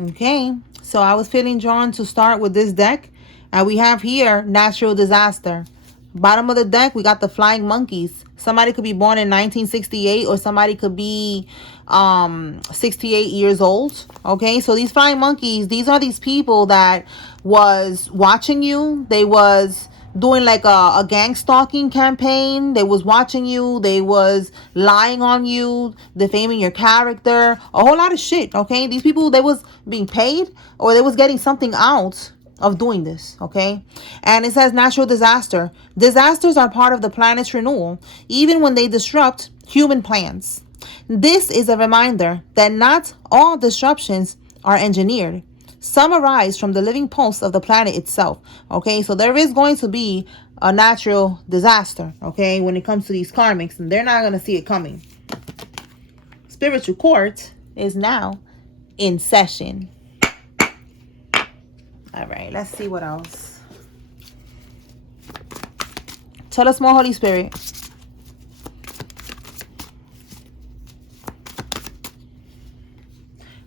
Okay, so I was feeling drawn to start with this deck. And we have here natural disaster. Bottom of the deck, we got the flying monkeys. Somebody could be born in 1968 or somebody could be 68 years old. Okay, so these flying monkeys, these are these people that was watching you. They was doing like a gang stalking campaign. They was watching you. They was lying on you, defaming your character, a whole lot of shit. Okay, these people, they was being paid or they was getting something out of doing this. Okay, and it says natural disaster. Disasters are part of the planet's renewal, even when they disrupt human plans. This is a reminder that not all disruptions are engineered. Some arise from the living pulse of the planet itself. Okay, so there is going to be a natural disaster, okay, when it comes to these karmics, and they're not going to see it coming. Spiritual court is now in session. All right, let's see what else. Tell us more, Holy Spirit.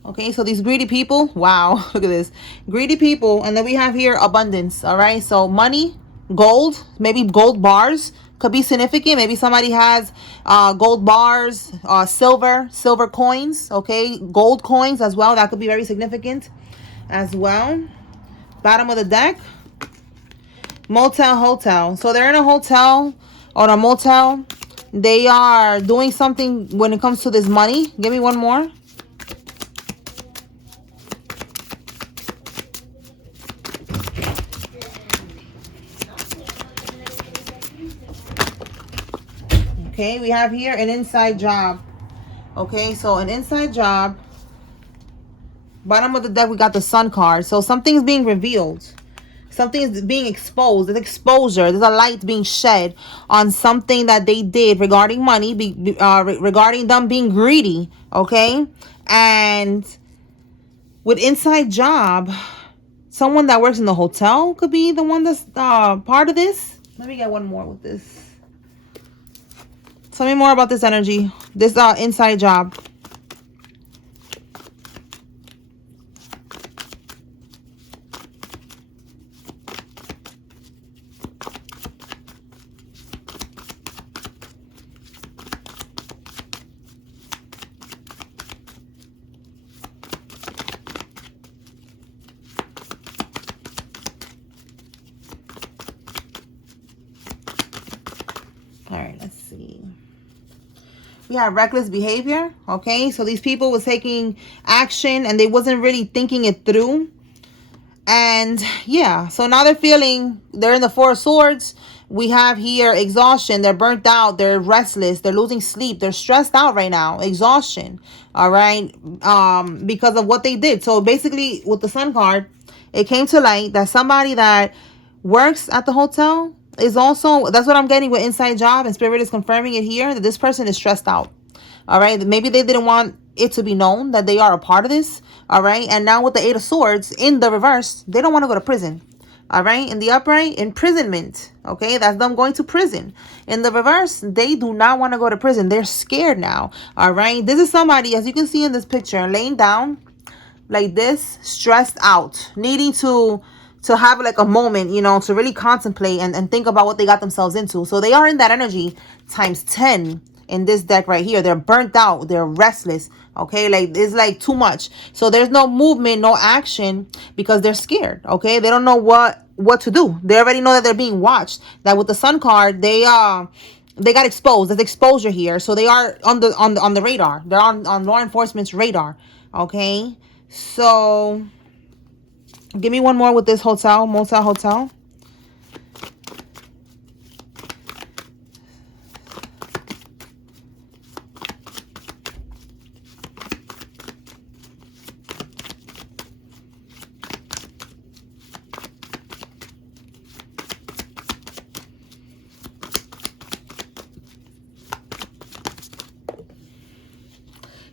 Okay, so these greedy people, wow, look at this. Greedy people, and then we have here abundance, all right? So money, gold, maybe gold bars could be significant. Maybe somebody has gold bars, silver coins, okay? Gold coins as well, that could be very significant as well. Bottom of the deck, motel, hotel. So they're in a hotel or a motel. They are doing something when it comes to this money. Give me one more. Okay, we have here an inside job. Okay, so an inside job. Bottom of the deck, we got the sun card. So something is being revealed. Something is being exposed. There's exposure. There's a light being shed on something that they did regarding money, regarding them being greedy. Okay, and with inside job, someone that works in the hotel could be the one that's part of this. Let me get one more with this. Tell me more about this energy, this inside job. All right, let's see. We have reckless behavior. Okay, so these people was taking action and they wasn't really thinking it through. And yeah, so now they're in the Four of Swords. We have here exhaustion. They're burnt out. They're restless. They're losing sleep. They're stressed out right now. Exhaustion. All right. Because of what they did. So basically with the Sun card, it came to light that somebody that works at the hotel is also, that's what I'm getting with inside job, and Spirit is confirming it here, that this person is stressed out. All right, maybe they didn't want it to be known that they are a part of this. All right, and now with the Eight of Swords in the reverse, they don't want to go to prison. All right, in the upright, imprisonment. Okay, that's them going to prison. In the reverse, they do not want to go to prison. They're scared now. All right, this is somebody, as you can see in this picture, laying down like this, stressed out, needing to have like a moment, you know, to really contemplate and think about what they got themselves into. So they are in that energy times 10 in this deck right here. They're burnt out. They're restless. Okay, like it's like too much. So there's no movement, no action, because they're scared. Okay, they don't know what to do. They already know that they're being watched. That with the Sun card, they got exposed. There's exposure here. So they are on the radar. They're on law enforcement's radar. Okay, so give me one more with this motel, hotel.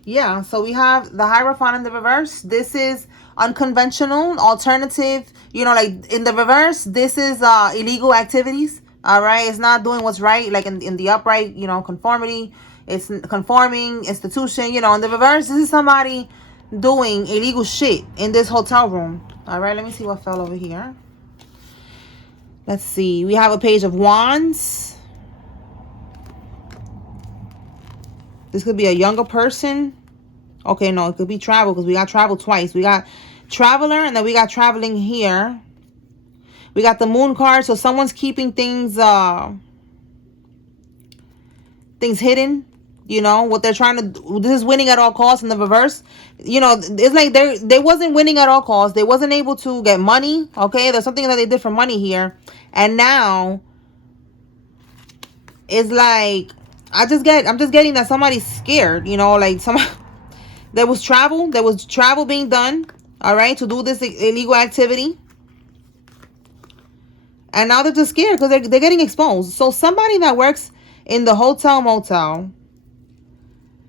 Yeah, so we have the Hierophant in the reverse. This is unconventional, alternative, you know, like in the reverse, this is illegal activities. All right, it's not doing what's right, like in the upright, you know, conformity. It's conforming institution, you know. In the reverse, this is somebody doing illegal shit in this hotel room. All right, let me see what fell over here. Let's see. We have a page of wands. This could be a younger person. Okay, no, it could be travel because we got travel twice. We got traveler and then we got traveling here. We got the moon card. So someone's keeping things hidden. You know, what they're trying to do. This is winning at all costs in the reverse. You know, it's like they wasn't winning at all costs. They wasn't able to get money. Okay, there's something that they did for money here. And now it's like I'm just getting that somebody's scared, you know, like there was travel being done, all right, to do this illegal activity. And now they're just scared because they're getting exposed. So somebody that works in the hotel motel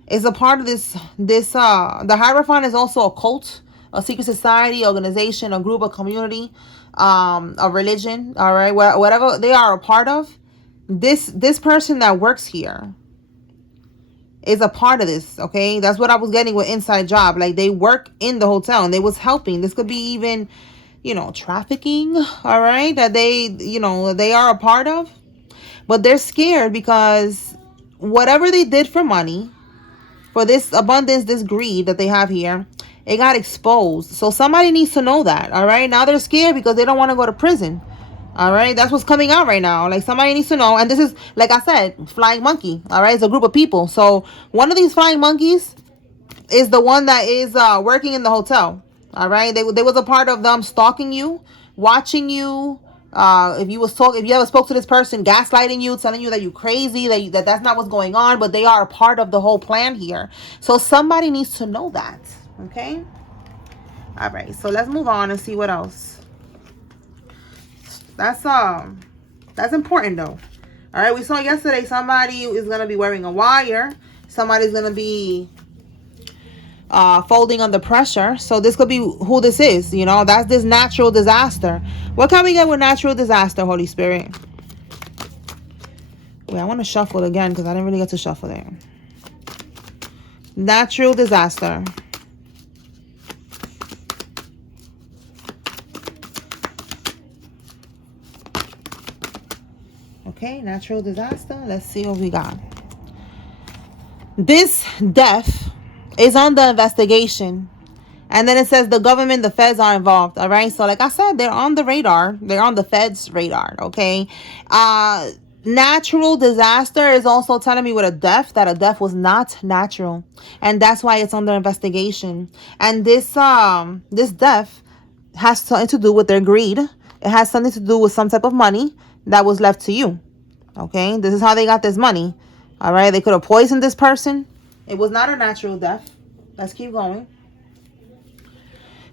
is a part of this the Hierophant is also a cult, a secret society, organization, a group, a community, a religion, all right, whatever they are a part of. This person that works here is a part of this, okay? That's what I was getting with inside job. Like, they work in the hotel and they was helping. This could be even, you know, trafficking, all right, that they, you know, they are a part of. But they're scared because whatever they did for money, for this abundance, this greed that they have here, it got exposed. So somebody needs to know that, all right? Now they're scared because they don't want to go to prison. All right, that's what's coming out right now. Like, somebody needs to know. And this is, like I said, flying monkey. All right, it's a group of people. So one of these flying monkeys is the one that is working in the hotel. All right, they was a part of them stalking you, watching you. If you ever spoke to this person, gaslighting you, telling you that you're crazy, that's not what's going on, but they are a part of the whole plan here. So somebody needs to know that. Okay. All right, so let's move on and see what else. That's important though. All right, we saw yesterday somebody is gonna be wearing a wire. Somebody's gonna be folding under pressure. So this could be who this is. You know, that's this natural disaster. What can we get with natural disaster, Holy Spirit? Wait, I want to shuffle again because I didn't really get to shuffle there. Natural disaster. Okay, natural disaster. Let's see what we got. This death is under investigation. And then it says the government, the feds are involved. All right. So like I said, they're on the radar. They're on the feds' radar. Okay. Natural disaster is also telling me with a death that a death was not natural. And that's why it's under investigation. And this death has something to do with their greed. It has something to do with some type of money that was left to you. Okay, this is how they got this money. All right, they could have poisoned this person. It was not a natural death. Let's keep going.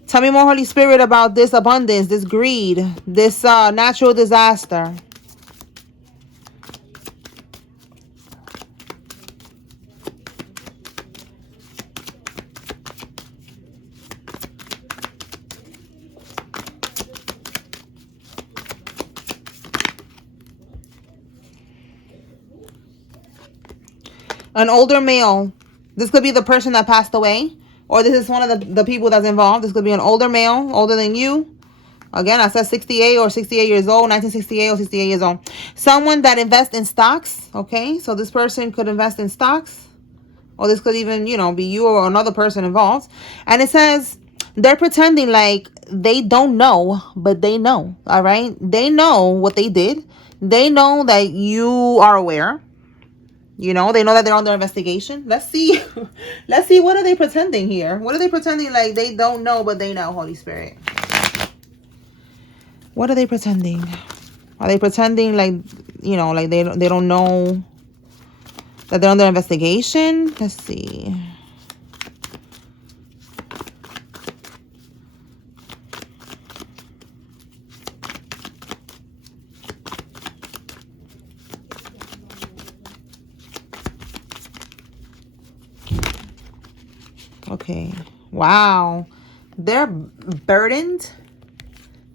Tell me more, Holy Spirit, about this abundance, this greed, this natural disaster. An older male. This could be the person that passed away. Or this is one of the people that's involved. This could be an older male, older than you. Again, I said 68 or 68 years old, 1968 or 68 years old. Someone that invests in stocks. Okay, so this person could invest in stocks. Or this could even, you know, be you or another person involved. And it says they're pretending like they don't know, but they know. All right, they know what they did. They know that you are aware. You know, they know that they're under investigation. Let's see. Let's see. What are they pretending here? What are they pretending like they don't know, but they know, Holy Spirit? What are they pretending? Are they pretending like, you know, like they don't know that they're under investigation? Let's see. Okay. Wow. They're burdened.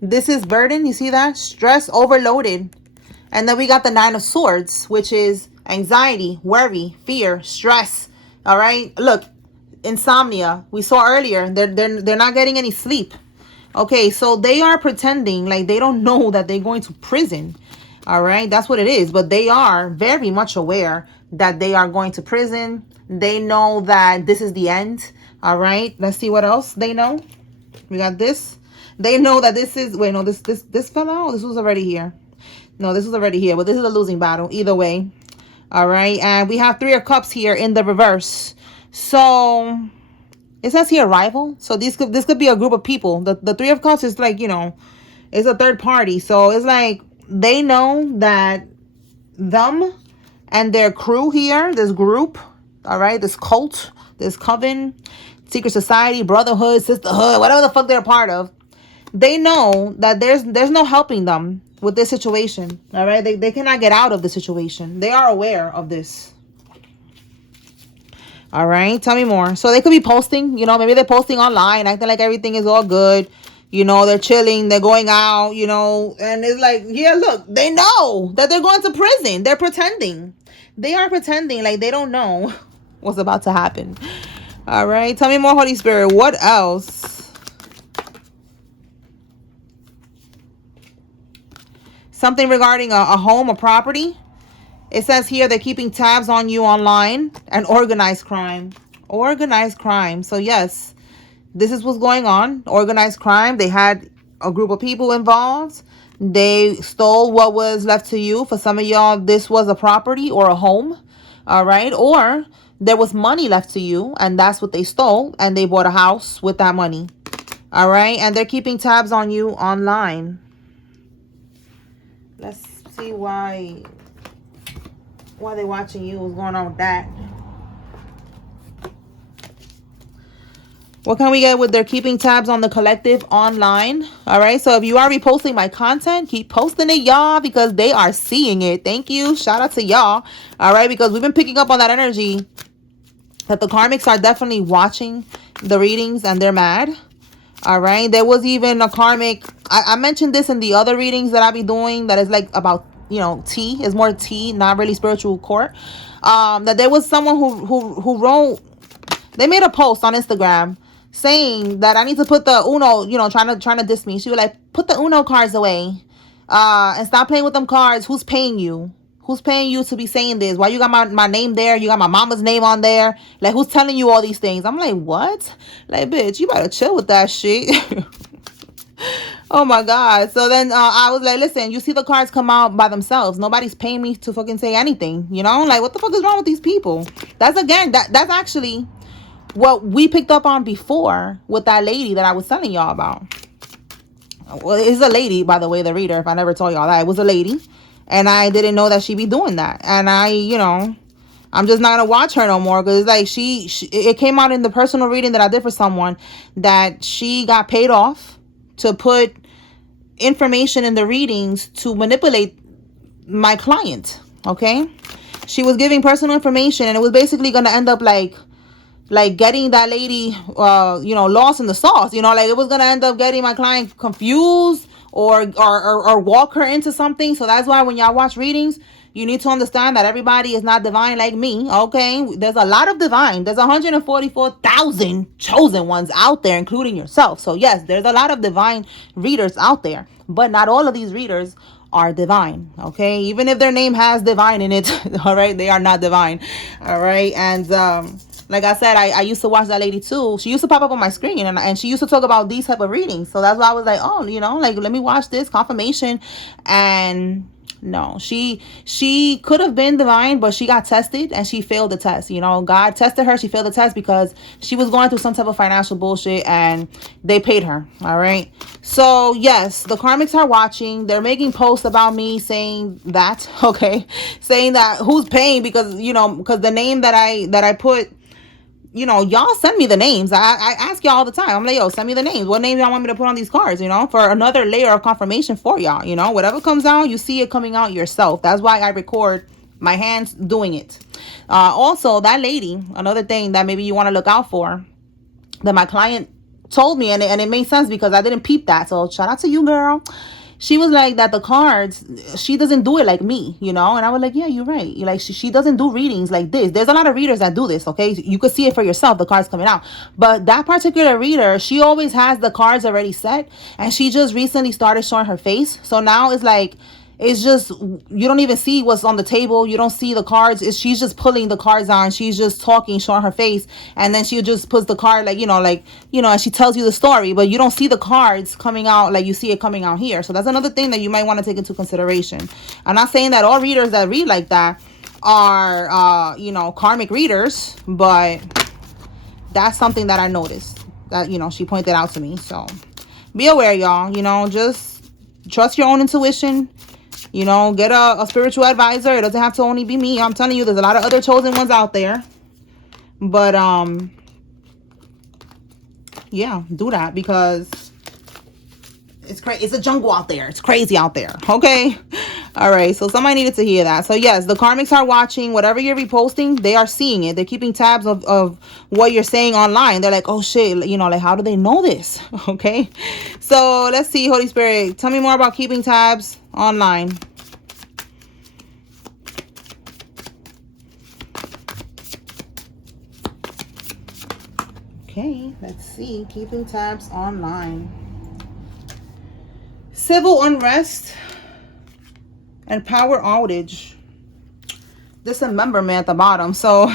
This is burden. You see that? Stress overloaded. And then we got the 9 of Swords, which is anxiety, worry, fear, stress. All right. Look, insomnia. We saw earlier, they're not getting any sleep. Okay, so they are pretending like they don't know that they're going to prison. All right, that's what it is. But they are very much aware that they are going to prison. They know that this is the end. All right, let's see what else they know. We got this. They know that this is, wait, no, this fell out. This was already here. No, this was already here, but this is a losing battle either way. All right, and we have 3 of Cups here in the reverse. So it says here rival. So this could be a group of people. The 3 of Cups is like, you know, it's a third party. So it's like they know that them and their crew here, this group, all right, this cult, this coven, secret society, brotherhood, sisterhood, whatever the fuck they're a part of, they know that there's no helping them with this situation. All right, they cannot get out of the situation. They are aware of this. All right, tell me more. So they could be posting, you know, maybe they're posting online, acting like everything is all good. You know, they're chilling, they're going out, you know, and it's like, yeah, look, they know that they're going to prison. They're pretending. They are pretending like they don't know what's about to happen. All right, tell me more, Holy Spirit. What else? Something regarding a home, a property. It says here they're keeping tabs on you online, and organized crime. Organized crime. So yes, this is what's going on. Organized crime. They had a group of people involved. They stole what was left to you. For some of y'all, this was a property or a home. All right. Or there was money left to you, and that's what they stole, and they bought a house with that money. All right. And they're keeping tabs on you online. Let's see why they're watching you. What's going on with that? What can we get with they're keeping tabs on the collective online? All right. So if you are reposting my content, keep posting it, y'all, because they are seeing it. Thank you. Shout out to y'all. All right. Because we've been picking up on that energy that the karmics are definitely watching the readings and they're mad. All right. There was even a karmic. I mentioned this in the other readings that I be doing that is like about, you know, tea, is more tea, not really spiritual court. That there was someone who wrote, they made a post on Instagram saying that I need to put the Uno, you know, trying to diss me. She was like, put the Uno cards away and stop playing with them cards. Who's paying you? Who's paying you to be saying this? Why you got my name there? You got my mama's name on there. Like, who's telling you all these things? I'm like, what? Like, bitch, you better chill with that shit. Oh my God. So then I was like, listen, you see the cards come out by themselves. Nobody's paying me to fucking say anything. You know, like, what the fuck is wrong with these people? That's that's actually what we picked up on before with that lady that I was telling y'all about. Well, it's a lady, by the way, the reader, if I never told y'all that. It was a lady. And I didn't know that she'd be doing that. And I, you know, I'm just not going to watch her no more. Because it's like it came out in the personal reading that I did for someone that she got paid off to put information in the readings to manipulate my client. Okay. She was giving personal information and it was basically going to end up like getting that lady, you know, lost in the sauce. You know, like it was going to end up getting my client confused or walk her into something. So that's why when y'all watch readings, you need to understand that everybody is not divine like me. Okay. There's a lot of divine. There's 144,000 chosen ones out there, including yourself. So yes, there's a lot of divine readers out there, but not all of these readers are divine. Okay. Even if their name has divine in it. All right. They are not divine. All right. And, like I said, I used to watch that lady too. She used to pop up on my screen and she used to talk about these type of readings. So that's why I was like, oh, you know, like, let me watch this confirmation. And no, she could have been divine, but she got tested and she failed the test. You know, God tested her. She failed the test because she was going through some type of financial bullshit and they paid her. All right. So yes, the karmics are watching. They're making posts about me saying that, okay, saying that who's paying because, you know, because the name that I put, you know, y'all send me the names. I ask y'all all the time. I'm like, yo, send me the names. What names y'all want me to put on these cards, you know, for another layer of confirmation for y'all, you know, whatever comes out, you see it coming out yourself. That's why I record my hands doing it. Also, that lady, another thing that maybe you want to look out for that my client told me, and it made sense because I didn't peep that. So shout out to you, girl. she was like that the cards, she doesn't do it like me, you know. And I was like, yeah, you're right. You're like, she doesn't do readings like this. There's a lot of readers that do this, okay? You could see it for yourself, the cards coming out. But that particular reader, she always has the cards already set, and she just recently started showing her face. So now it's like, it's just, you don't even see what's on the table. You don't see the cards. She's just pulling the cards on. She's just talking, showing her face. And then she just puts the card, like, and she tells you the story. But you don't see the cards coming out like you see it coming out here. So that's another thing that you might want to take into consideration. I'm not saying that all readers that read like that are, karmic readers. But that's something that I noticed that, she pointed out to me. So be aware, y'all. Just trust your own intuition. Get a spiritual advisor. It doesn't have to only be me. I'm telling you, there's a lot of other chosen ones out there. But, yeah, do that because it's crazy. It's a jungle out there. It's crazy out there. Okay? All right. So somebody needed to hear that. So, yes, the karmics are watching. Whatever you're reposting, they are seeing it. They're keeping tabs of what you're saying online. They're like, oh, shit. Like, how do they know this? Okay? So, let's see, Holy Spirit. Tell me more about keeping tabs online. Okay, let's see. Keeping tabs online. Civil unrest and power outage. Dismemberment at the bottom. So,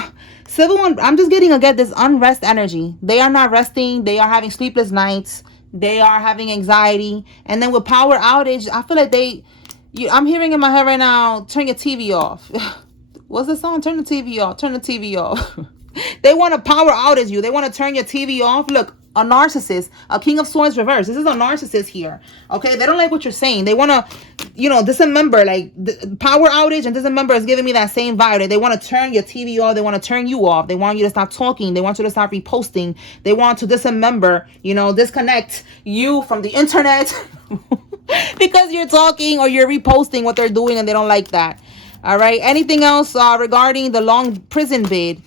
I'm just getting this unrest energy. They are not resting. They are having sleepless nights. They are having anxiety. And then with power outage, I feel like I'm hearing in my head right now, turn your TV off. What's the song? Turn the TV off. Turn the TV off. They want to power outage you. They want to turn your TV off. Look, a narcissist, a King of Swords reverse. This is a narcissist here. Okay, they don't like what you're saying. They want to, dismember. Like the power outage and dismember is giving me that same vibe. They want to turn your TV off. They want to turn you off. They want you to stop talking. They want you to stop reposting. They want to dismember. Disconnect you from the internet because you're talking or you're reposting what they're doing, and they don't like that. All right. Anything else regarding the long prison bid?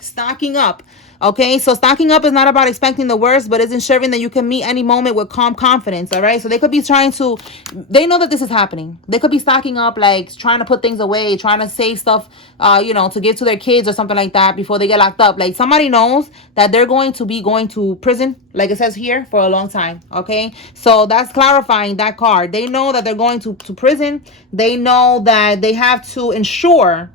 Stocking up. Okay, so stocking up is not about expecting the worst, but it's ensuring that you can meet any moment with calm confidence. All right, so they could be they know that this is happening. They could be stocking up, like trying to put things away, trying to save stuff, to give to their kids or something like that before they get locked up. Like somebody knows that they're going to be going to prison, like it says here, for a long time. Okay, so that's clarifying that card. They know that they're going to prison. They know that they have to ensure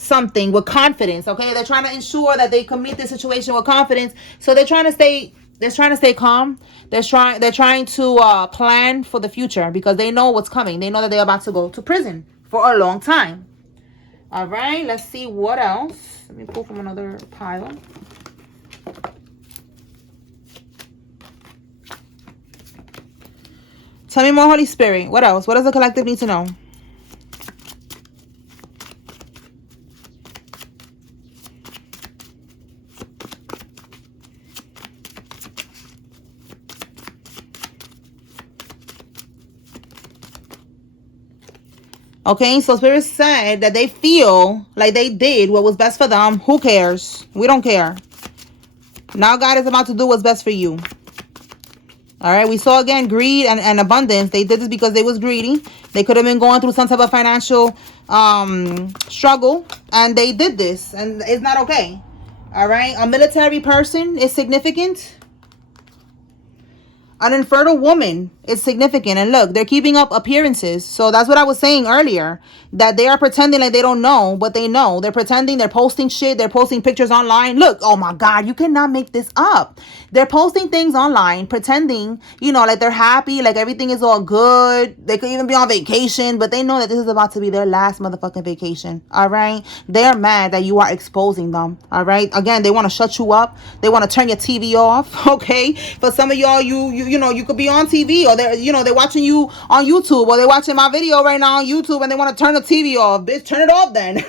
something with confidence. Okay, they're trying to ensure that they can meet the situation with confidence. So they're trying to stay calm. They're trying to plan for the future because they know what's coming. They know that they're about to go to prison for a long time. All right, let's see what else. Let me pull from another pile. Tell me more, Holy Spirit. What else? What does the collective need to know? Okay, so Spirit said that they feel like they did what was best for them. Who cares? We don't care. Now God is about to do what's best for you. All right, we saw again greed and abundance. They did this because they was greedy. They could have been going through some type of financial struggle, and they did this, and it's not okay. All right, a military person is significant. An infertile woman is significant. And look, they're keeping up appearances. So that's what I was saying earlier. That they are pretending like they don't know, but they know. They're pretending. They're posting shit. They're posting pictures online. Look, oh my God, you cannot make this up. They're posting things online, pretending, like they're happy, like everything is all good. They could even be on vacation, but they know that this is about to be their last motherfucking vacation. All right? They're mad that you are exposing them. All right? Again, they want to shut you up. They want to turn your TV off. Okay? For some of y'all, you could be on TV, or they're watching you on YouTube, or they're watching my video right now on YouTube, and they want to turn the TV off. Bitch, turn it off then.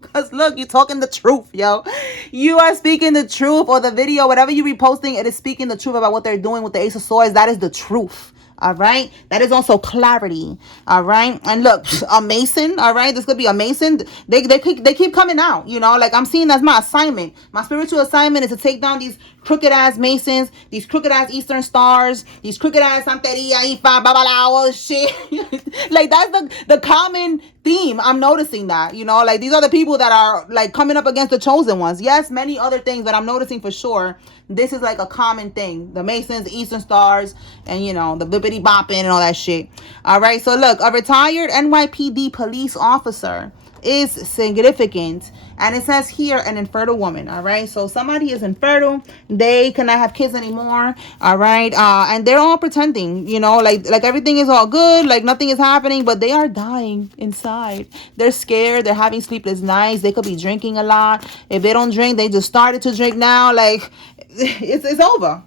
Because look, you're talking the truth, yo. You are speaking the truth, or the video, whatever you reposting, it is speaking the truth about what they're doing with the Ace of Swords. That is the truth. All right. That is also clarity. All right. And look, a Mason. All right. This could be a Mason. They keep coming out. You know, like I'm seeing that's my assignment. My spiritual assignment is to take down these crooked ass Masons, these crooked ass Eastern Stars, these crooked ass Santeria, Ifa, Babalao, shit. Like that's the common theme. I'm noticing that, you know, like these are the people that are like coming up against the chosen ones. Yes, many other things, but I'm noticing for sure this is like a common thing. The Masons, the Eastern Stars, and you know, the bippity bopping and all that shit. All right, so look, a retired NYPD police officer is significant, and it says here an infertile woman. All right, so somebody is infertile, they cannot have kids anymore. All right, and they're all pretending, you know, like everything is all good, like nothing is happening, but they are dying inside. They're scared, they're having sleepless nights, they could be drinking a lot. If they don't drink, they just started to drink now. Like it's over.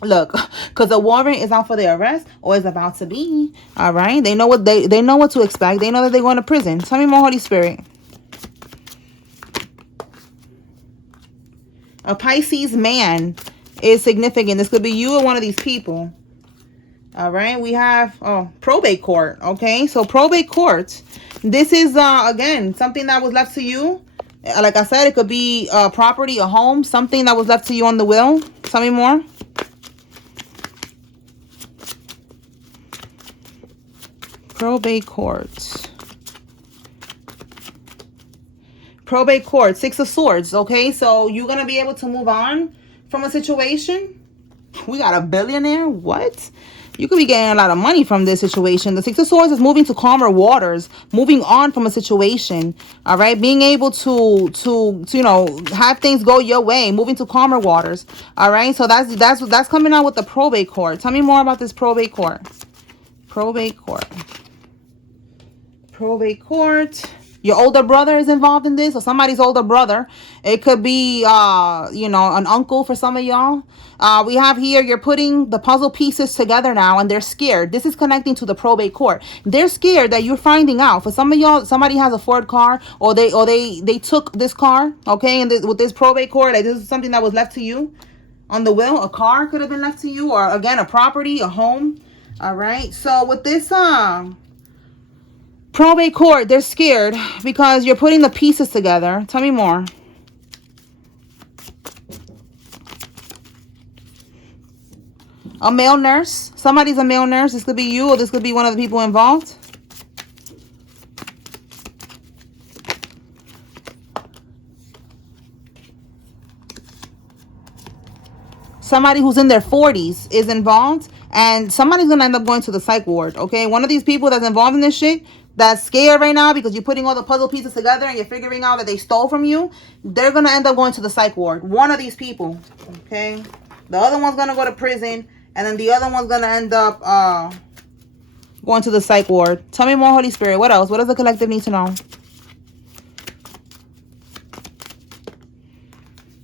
Look, because the warrant is out for their arrest, or is about to be. All right, they know what they know what to expect. They know that they're going to prison. Tell me more, Holy Spirit. A Pisces man is significant. This could be you or one of these people. All right, we have probate court. Okay, so probate court. This is again something that was left to you. Like I said, it could be property, a home, something that was left to you on the will. Tell me more. Probate court. Probate court. Six of Swords. Okay, so you're going to be able to move on from a situation. We got a billionaire. What? You could be getting a lot of money from this situation. The Six of Swords is moving to calmer waters, moving on from a situation. All right, being able to you know, have things go your way, moving to calmer waters. All right, so that's coming out with the probate court. Tell me more about this probate court. Probate court. Probate court. Your older brother is involved in this, or somebody's older brother. It could be, you know, an uncle for some of y'all. We have here, you're putting the puzzle pieces together now, and they're scared. This is connecting to the probate court. They're scared that you're finding out. For some of y'all, somebody has a Ford car, or they took this car, okay, and with this probate court, like this is something that was left to you on the will. A car could have been left to you, or again, a property, a home. All right, so with this probate court, they're scared because you're putting the pieces together. Tell me more. A male nurse. Somebody's a male nurse. This could be you, or this could be one of the people involved. Somebody who's in their 40s is involved, and somebody's going to end up going to the psych ward, okay? One of these people that's involved in this shit, that's scared right now because you're putting all the puzzle pieces together and you're figuring out that they stole from you, they're going to end up going to the psych ward. One of these people, okay? The other one's going to go to prison, and then the other one's going to end up going to the psych ward. Tell me more, Holy Spirit. What else? What does the collective need to know?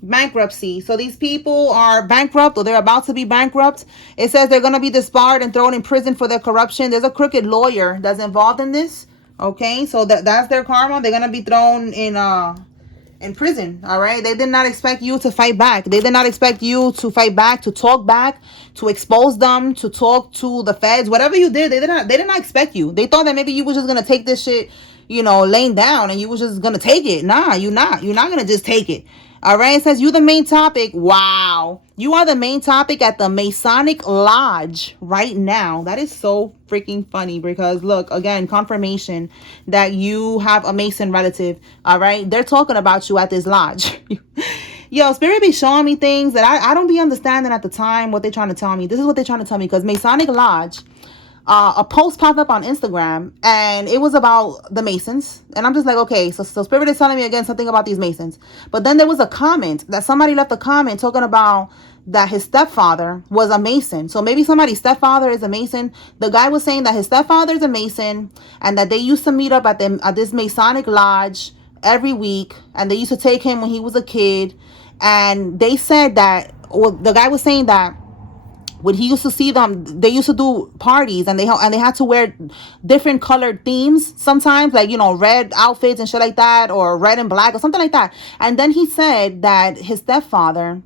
Bankruptcy. So these people are bankrupt, or they're about to be bankrupt. It says they're going to be disbarred and thrown in prison for their corruption. There's a crooked lawyer that's involved in this. Okay, so that's their karma. They're going to be thrown in prison. All right, they did not expect you to fight back. They did not expect you to fight back, to talk back, to expose them, to talk to the feds. Whatever you did, they did not expect you. They thought that maybe you were just going to take this shit, you know, laying down, and you was just going to take it. Nah, you're not going to just take it. All right, it says you the main topic. Wow. You are the main topic at the Masonic Lodge right now. That is so freaking funny because look, again, confirmation that you have a Mason relative. All right, they're talking about you at this lodge. Yo, Spirit be showing me things that I don't be understanding at the time what they're trying to tell me. This is what they're trying to tell me because Masonic Lodge, a post popped up on Instagram and it was about the Masons, and I'm just like, okay, so Spirit is telling me again something about these Masons. But then there was a comment that somebody left a comment talking about that his stepfather was a Mason. So maybe somebody's stepfather is a Mason. The guy was saying that his stepfather is a Mason and that they used to meet up at this Masonic Lodge every week, and they used to take him when he was a kid. And they said that, well, the guy was saying that when he used to see them, they used to do parties, and they had to wear different colored themes sometimes, like, you know, red outfits and shit like that, or red and black or something like that. And then he said that his stepfather,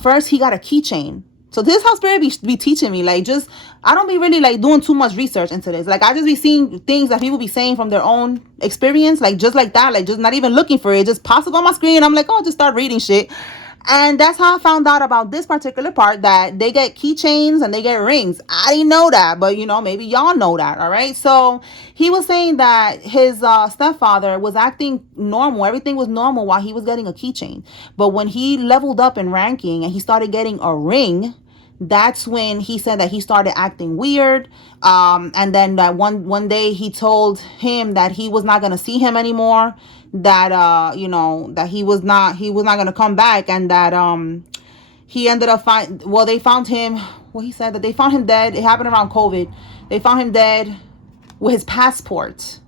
first he got a keychain. So this is how spirit be teaching me. Like, just, I don't be really like doing too much research into this. Like, I just be seeing things that people be saying from their own experience, like just like that, like just not even looking for it, just pops up on my screen. I'm like, oh, just start reading shit. And that's how I found out about this particular part, that they get keychains and they get rings. I didn't know that, but you know, maybe y'all know that. All right. So he was saying that his stepfather was acting normal. Everything was normal while he was getting a keychain. But when he leveled up in ranking and he started getting a ring, that's when he said that he started acting weird. And then that one day he told him that he was not going to see him anymore, that you know, that he was not going to come back, and that he ended up they found him, he said that they found him dead. It happened around COVID. They found him dead with his passport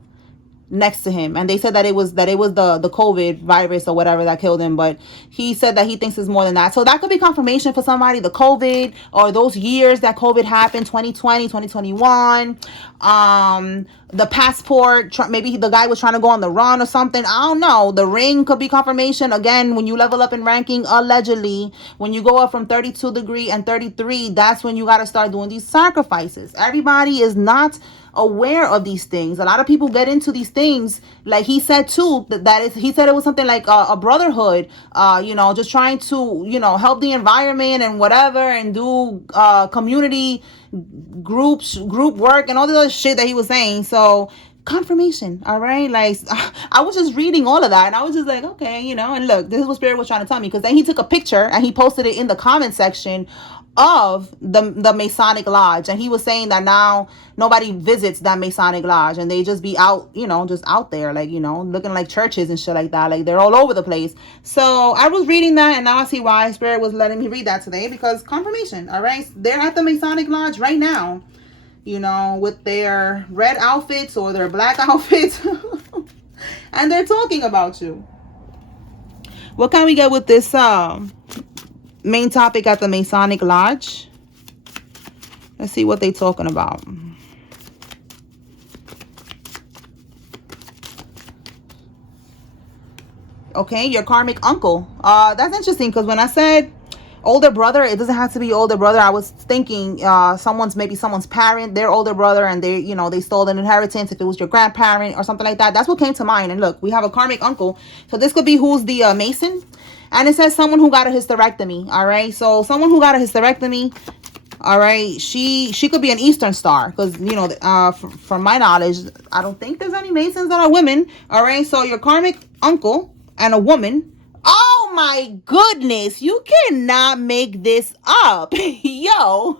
next to him, and they said that it was the COVID virus or whatever that killed him, but he said that he thinks it's more than that. So that could be confirmation for somebody, the COVID, or those years that COVID happened, 2020, 2021, the passport, maybe the guy was trying to go on the run or something. I don't know. The ring could be confirmation. Again, when you level up in ranking, allegedly, when you go up from 32 degree and 33, that's when you got to start doing these sacrifices. Everybody is not aware of these things. A lot of people get into these things, like he said too, he said it was something like a brotherhood, you know, just trying to, you know, help the environment and whatever, and do community group work and all this other shit that he was saying. So confirmation. All right. Like, I was just reading all of that and I was just like, okay, you know, and look, this is what spirit was trying to tell me, because then he took a picture and he posted it in the comment section of the Masonic Lodge, and he was saying that now nobody visits that Masonic Lodge, and they just be out, you know, just out there, like, you know, looking like churches and shit like that, like they're all over the place. So I was reading that, and now I see why spirit was letting me read that today, because confirmation. All right, they're at the Masonic Lodge right now, you know, with their red outfits or their black outfits and they're talking about you. What can we get with this main topic at the Masonic Lodge? Let's see what they're talking about. Okay, your karmic uncle. That's interesting, because when I said older brother, it doesn't have to be older brother. I was thinking maybe someone's parent, their older brother, and they, you know, they stole an inheritance. If it was your grandparent or something like that, that's what came to mind. And look, we have a karmic uncle, so this could be who's the Mason. And it says someone who got a hysterectomy. All right, so someone who got a hysterectomy, all right, she could be an Eastern Star, because, you know, from my knowledge, I don't think there's any Masons that are women. All right, so your karmic uncle and a woman. Oh my goodness, you cannot make this up. Yo.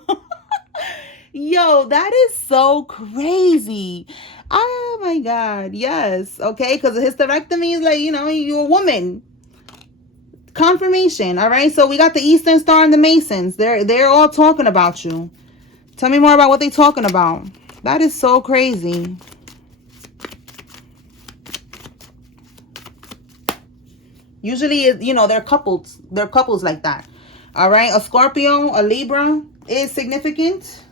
Yo, that is so crazy. Oh my God. Yes. Okay, because a hysterectomy is like, you know, you're a woman. Confirmation. All right, so we got the Eastern Star and the Masons. They're all talking about you. Tell me more about what they're talking about. That is so crazy. Usually, you know, they're couples like that. All right, a Scorpio, a Libra is significant.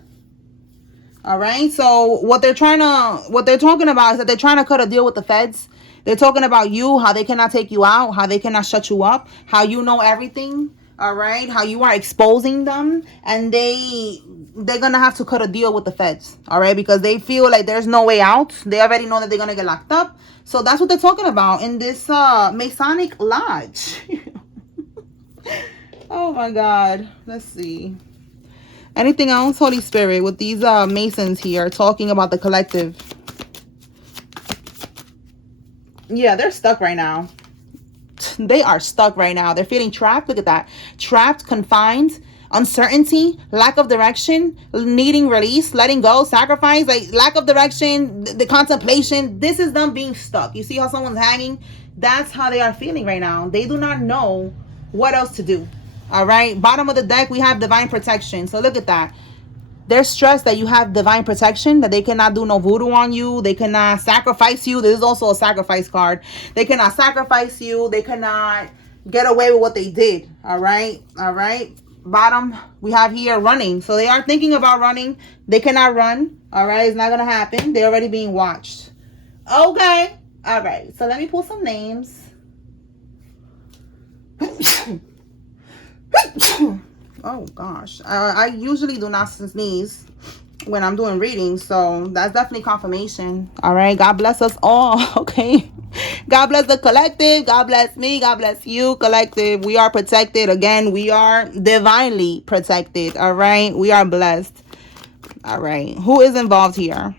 All right, so what they're talking about is that they're trying to cut a deal with the feds. They're talking about you, how they cannot take you out, how they cannot shut you up, how you know everything. All right, how you are exposing them, and they're gonna have to cut a deal with the feds. All right, because they feel like there's no way out. They already know that they're gonna get locked up. So that's what they're talking about in this Masonic Lodge. Oh my God. Let's see. Anything else, Holy Spirit, with these Masons here talking about the collective? Yeah, they're stuck right now. They are stuck right now. They're feeling trapped. Look at that. Trapped, confined, uncertainty, lack of direction, needing release, letting go, sacrifice, like lack of direction, the contemplation. This is them being stuck. You see how someone's hanging? That's how they are feeling right now. They do not know what else to do. All right. Bottom of the deck, we have divine protection. So look at that. They're stressed that you have divine protection, that they cannot do no voodoo on you. They cannot sacrifice you. This is also a sacrifice card. They cannot sacrifice you. They cannot get away with what they did. All right. All right. Bottom, we have here running. So they are thinking about running. They cannot run. All right. It's not going to happen. They're already being watched. Okay. All right. So let me pull some names. Oh, gosh. I usually do not sneeze when I'm doing readings, so that's definitely confirmation. All right, God bless us all. Okay, God bless the collective. God bless me. God bless you, collective. We are protected. Again, we are divinely protected. All right, we are blessed. All right, who is involved here?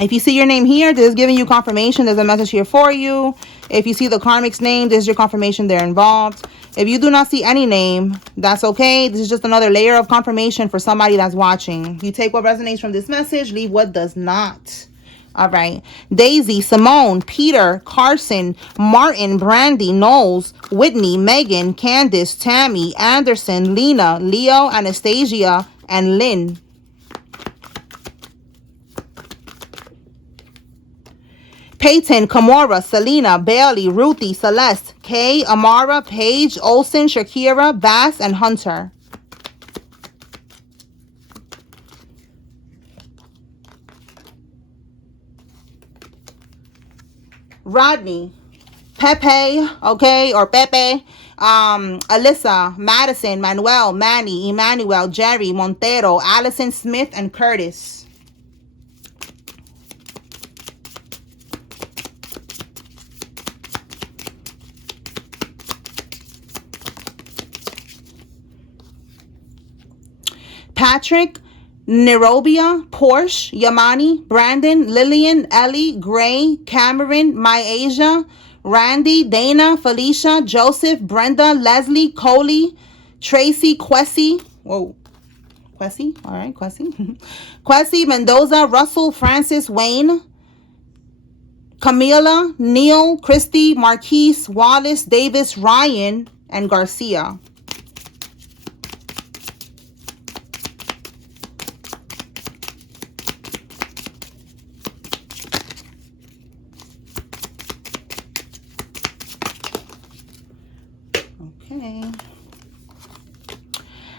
If you see your name here, this is giving you confirmation. There's a message here for you. If you see the Karmic's name, this is your confirmation they're involved. If you do not see any name, that's okay. This is just another layer of confirmation for somebody that's watching. You take what resonates from this message, leave what does not. All right. Daisy, Simone, Peter, Carson, Martin, Brandy, Knowles, Whitney, Megan, Candace, Tammy, Anderson, Lena, Leo, Anastasia, and Lynn. Peyton, Kamora, Selena, Bailey, Ruthie, Celeste, Kay, Amara, Paige, Olsen, Shakira, Bass, and Hunter. Rodney, Pepe, okay, or Pepe, Alyssa, Madison, Manuel, Manny, Emmanuel, Jerry, Montero, Allison, Smith, and Curtis. Patrick, Nairobia, Porsche, Yamani, Brandon, Lillian, Ellie, Gray, Cameron, Myasia, Randy, Dana, Felicia, Joseph, Brenda, Leslie, Coley, Tracy, Quessy. Whoa. Quessy? All right, Quessy. Quessy, Mendoza, Russell, Francis, Wayne, Camila, Neil, Christy, Marquise, Wallace, Davis, Ryan, and Garcia.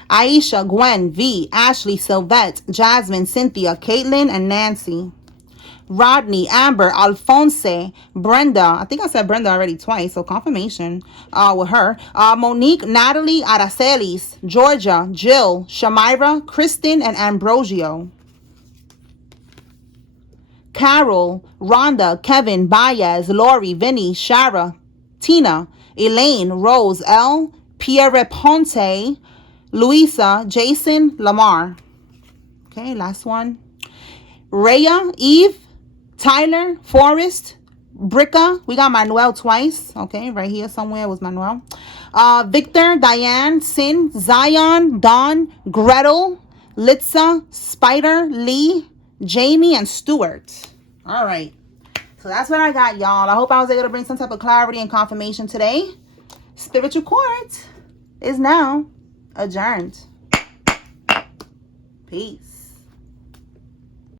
Aisha, Gwen, V, Ashley, Sylvette, Jasmine, Cynthia, Caitlin, and Nancy. Rodney, Amber, Alphonse, Brenda. I think I said Brenda already twice, so confirmation with her. Monique, Natalie, Aracelis, Georgia, Jill, Shamira, Kristen, and Ambrosio. Carol, Rhonda, Kevin, Baez, Lori, Vinny, Shara, Tina, Elaine, Rose, L, Pierre Ponte, Louisa, Jason, Lamar. Okay, last one. Rhea, Eve, Tyler, Forrest, Bricka. We got Manuel twice. Okay, right here somewhere was Manuel. Victor, Diane, Sin, Zion, Dawn, Gretel, Litza, Spider, Lee, Jamie, and Stuart. All right. So that's what I got, y'all. I hope I was able to bring some type of clarity and confirmation today. Spiritual Court is now adjourned. Peace.